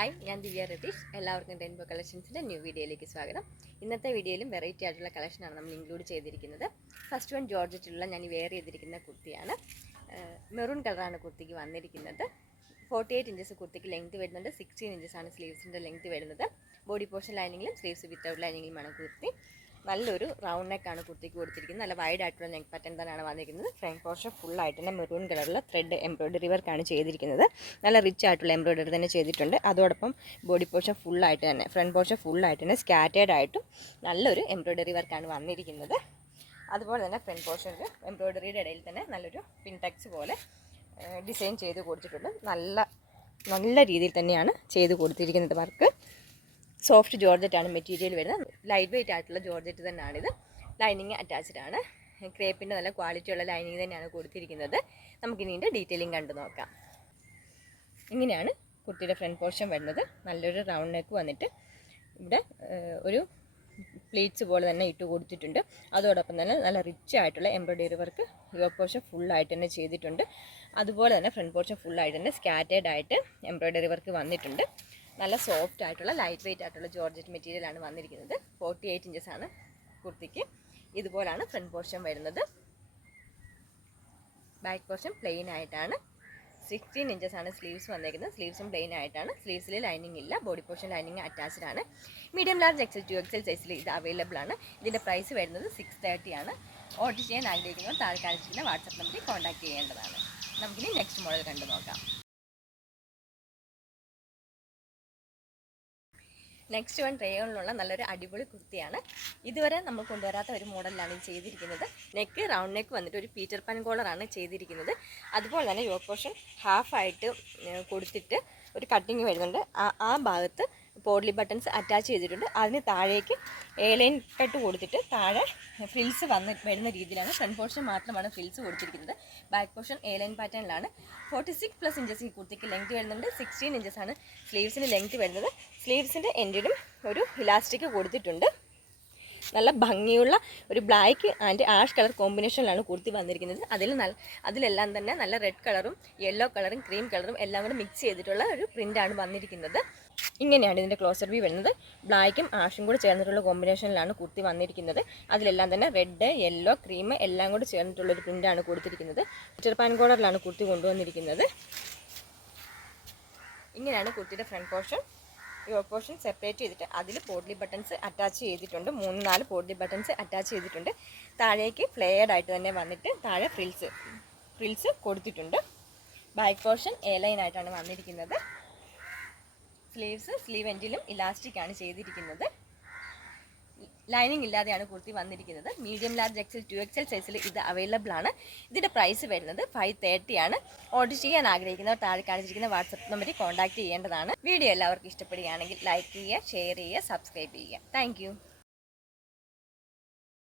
Hi, ഞാൻ ദിവ്യ രതീഷ്. എല്ലാവർക്കും rainbow കളക്ഷൻസിൻ്റെ new വീഡിയോയിലേക്ക് സ്വാഗതം. ഇന്നത്തെ വീഡിയോയിലും വെറൈറ്റി ആയിട്ടുള്ള കളക്ഷനാണ് നമ്മൾ ഇൻക്ലൂഡ് ചെയ്തിരിക്കുന്നത്. ഫസ്റ്റ് വൺ ജോർജറ്റിലുള്ള ഞാൻ വെയർ ചെയ്തിരിക്കുന്ന കുർത്തിയാണ്. മെറൂൺ കളറാണ് കുർത്തിക്ക് വന്നിരിക്കുന്നത്. 48 ഇഞ്ചസ് കുർത്തിക്ക് ലെങ്ത് വരുന്നുണ്ട്. 16 ഇഞ്ചസാണ് സ്ലീവ്സിൻ്റെ ലെങ്ത് വരുന്നത്. ബോഡി പോർഷൻ ലൈനിങ്ങിലും സ്ലീവ്സ് വിത്തൗട്ട് ലൈനിങ്ങിലുമാണ് കുർത്തി. നല്ലൊരു റൗണ്ട് നെക്കാണ് കുർത്തിക്ക് കൊടുത്തിരിക്കുന്നത്. നല്ല വൈഡ് ആയിട്ടുള്ള നെക്ക് പാറ്റേൺ തന്നെയാണ് വന്നിരിക്കുന്നത്. ഫ്രണ്ട് പോർഷൻ ഫുള്ളായിട്ട് തന്നെ മെറൂൺ കളറിലുള്ള ത്രെഡ് എംബ്രോയിഡറി വർക്കാണ് ചെയ്തിരിക്കുന്നത്. നല്ല റിച്ച് ആയിട്ടുള്ള എംബ്രോയിഡറി തന്നെ ചെയ്തിട്ടുണ്ട്. അതോടൊപ്പം ബോഡി പോർഷൻ ഫുള്ളായിട്ട് തന്നെ ഫ്രണ്ട് പോർഷൻ ഫുള്ളായിട്ട് തന്നെ സ്കാറ്റേഡ് ആയിട്ടും നല്ലൊരു എംബ്രോയിഡറി വർക്കാണ് വന്നിരിക്കുന്നത്. അതുപോലെ തന്നെ ഫ്രണ്ട് പോർഷനിൽ എംബ്രോയിഡറിയുടെ ഇടയിൽ തന്നെ നല്ലൊരു പിൻടെക്സ് പോലെ ഡിസൈൻ ചെയ്ത് കൊടുത്തിട്ടുണ്ട്. നല്ല രീതിയിൽ തന്നെയാണ് ചെയ്ത് കൊടുത്തിരിക്കുന്നത് വർക്ക്. സോഫ്റ്റ് ജോർജറ്റാണ് മെറ്റീരിയൽ വരുന്നത്. ലൈറ്റ് വെയിറ്റ് ആയിട്ടുള്ള ജോർജറ്റ് തന്നെയാണിത്. ലൈനിങ് അറ്റാച്ച്ഡ് ആണ്. ക്രേപ്പിൻ്റെ നല്ല ക്വാളിറ്റിയുള്ള ലൈനിങ് തന്നെയാണ് കൊടുത്തിരിക്കുന്നത്. നമുക്കിനി ഇതിൻ്റെ ഡീറ്റെയിലിംഗ് കണ്ടു നോക്കാം. ഇങ്ങനെയാണ് കുർത്തിയുടെ ഫ്രണ്ട് പോർഷൻ വരുന്നത്. നല്ലൊരു റൗണ്ട് നെക്ക് വന്നിട്ട് ഇവിടെ ഒരു പ്ലീറ്റ്സ് പോലെ തന്നെ ഇട്ട് കൊടുത്തിട്ടുണ്ട്. അതോടൊപ്പം തന്നെ നല്ല റിച്ച് ആയിട്ടുള്ള എംബ്രോയിഡറി വർക്ക് യോക്ക് പോർഷൻ ഫുള്ളായിട്ട് തന്നെ ചെയ്തിട്ടുണ്ട്. അതുപോലെ തന്നെ ഫ്രണ്ട് പോർഷൻ ഫുള്ളായിട്ട് തന്നെ സ്കാറ്റേഡ് ആയിട്ട് എംബ്രോയിഡറി വർക്ക് വന്നിട്ടുണ്ട്. നല്ല സോഫ്റ്റ് ആയിട്ടുള്ള ലൈറ്റ് വെയിറ്റ് ആയിട്ടുള്ള ജോർജറ്റ് മെറ്റീരിയലാണ് വന്നിരിക്കുന്നത്. 48 ഇഞ്ചസാണ് കുർത്തിക്ക്. ഇതുപോലാണ് ഫ്രണ്ട് പോർഷൻ വരുന്നത്. ബാക്ക് പോർഷൻ പ്ലെയിൻ ആയിട്ടാണ്. 16 ഇഞ്ചസാണ് സ്ലീവ്സ് വന്നിരിക്കുന്നത്. സ്ലീവ്സും പ്ലെയിൻ ആയിട്ടാണ്. സ്ലീവ്സിൽ ലൈനിങ് ഇല്ല. ബോഡി പോർഷൻ ലൈനിങ് അറ്റാച്ച്ഡ് ആണ്. മീഡിയം ലാർജ് എക്സൽ 2XL സൈസിൽ ഇത് അവൈലബിൾ ആണ്. ഇതിൻ്റെ പ്രൈസ് വരുന്നത് 630 ആണ്. ഓർഡർ ചെയ്യാൻ ആഗ്രഹിക്കുന്നവർ താഴെ കാണിച്ചിരിക്കുന്ന വാട്സാപ്പ് നമ്പറിൽ കോൺടാക്ട് ചെയ്യേണ്ടതാണ്. നമുക്കിനി നെക്സ്റ്റ് മോഡൽ കണ്ടു നോക്കാം. നെക്സ്റ്റ് വൺ റേയോണിലുള്ള നല്ലൊരു അടിപൊളി കുർത്തിയാണ്. ഇതുവരെ നമ്മൾ കൊണ്ടുവരാത്ത ഒരു മോഡലിലാണ് ഇത് ചെയ്തിരിക്കുന്നത്. നെക്ക് റൗണ്ട് നെക്ക് വന്നിട്ട് ഒരു പീറ്റർ പാൻ കോളറാണ് ചെയ്തിരിക്കുന്നത്. അതുപോലെ തന്നെ യോക്ക് പോർഷൻ ഹാഫായിട്ട് കൊടുത്തിട്ട് ഒരു കട്ടിങ് വരുന്നുണ്ട്. ആ ഭാഗത്ത് പോഡ്ലി ബട്ടൺസ് അറ്റാച്ച് ചെയ്തിട്ടുണ്ട്. അതിന് താഴേക്ക് ലൈൻ കട്ട് കൊടുത്തിട്ട് താഴെ ഫ്രിൽസ് വരുന്ന രീതിയിലാണ്. ഫ്രണ്ട് പോർഷൻ മാത്രമാണ് ഫ്രിൽസ് കൊടുത്തിരിക്കുന്നത്. ബാക്ക് പോർഷൻ ലൈൻ പാറ്റേണിലാണ്. 46+ ഇഞ്ചസ് ഈ കുർത്തിക്ക് ലെങ്ത് വരുന്നുണ്ട്. 16 ഇഞ്ചസാണ് സ്ലീവ്സിന് ലെങ്ത് വരുന്നത്. സ്ലീവ്സിൻ്റെ എൻഡിലും ഒരു ഇലാസ്റ്റിക് കൊടുത്തിട്ടുണ്ട്. നല്ല ഭംഗിയുള്ള ഒരു ബ്ലാക്ക് ആൻഡ് ആഷ് കളർ കോമ്പിനേഷനിലാണ് കുർത്തി വന്നിരിക്കുന്നത്. അതിലെല്ലാം തന്നെ നല്ല റെഡ് കളറും യെല്ലോ കളറും ക്രീം കളറും എല്ലാം കൂടെ മിക്സ് ചെയ്തിട്ടുള്ള ഒരു പ്രിൻ്റാണ് വന്നിരിക്കുന്നത്. ഇങ്ങനെയാണ് ഇതിൻ്റെ ക്ലോസർ വ്യൂ വരുന്നത്. ബ്ലാക്കും ആഷും കൂടി ചേർന്നിട്ടുള്ള കോമ്പിനേഷനിലാണ് കുർത്തി വന്നിരിക്കുന്നത്. അതിലെല്ലാം തന്നെ റെഡ് യെല്ലോ ക്രീം എല്ലാം കൂടി ചേർന്നിട്ടുള്ളൊരു പ്രിൻ്റാണ് കൊടുത്തിരിക്കുന്നത്. പീറ്റർ പാൻ കോളറിലാണ് കുർത്തി കൊണ്ടുവന്നിരിക്കുന്നത്. ഇങ്ങനെയാണ് കുർത്തിയുടെ front portion. Yoke portion separate ചെയ്തിട്ട് അതിൽ പോഡ്ലി ബട്ടൺസ് അറ്റാച്ച് ചെയ്തിട്ടുണ്ട്. 3-4 പോഡ്ലി ബട്ടൺസ് അറ്റാച്ച് ചെയ്തിട്ടുണ്ട്. താഴേക്ക് ഫ്ലെയർഡ് ആയിട്ട് തന്നെ വന്നിട്ട് താഴെ ഫ്രിൽസ് കൊടുത്തിട്ടുണ്ട്. ബാക്ക് പോർഷൻ ലൈൻ ആയിട്ടാണ് വന്നിരിക്കുന്നത്. സ്ലീവ് എൻഡിലും ഇലാസ്റ്റിക് ആണ് ചെയ്തിരിക്കുന്നത്. ലൈനിങ് ഇല്ലാതെയാണ് കുർത്തി വന്നിരിക്കുന്നത്. മീഡിയം ലാർജ് എക്സൽ 2XL സൈസിൽ ഇത് അവൈലബിൾ ആണ്. ഇതിൻ്റെ പ്രൈസ് വരുന്നത് 530 ആണ്. ഓർഡർ ചെയ്യാൻ ആഗ്രഹിക്കുന്നവർ താഴെ കാണിച്ചിരിക്കുന്ന വാട്സപ്പ് നമ്പറിൽ കോൺടാക്ട് ചെയ്യേണ്ടതാണ്. വീഡിയോ എല്ലാവർക്കും ഇഷ്ടപ്പെടുകയാണെങ്കിൽ ലൈക്ക് ചെയ്യുക, ഷെയർ ചെയ്യുക, സബ്സ്ക്രൈബ് ചെയ്യുക. താങ്ക്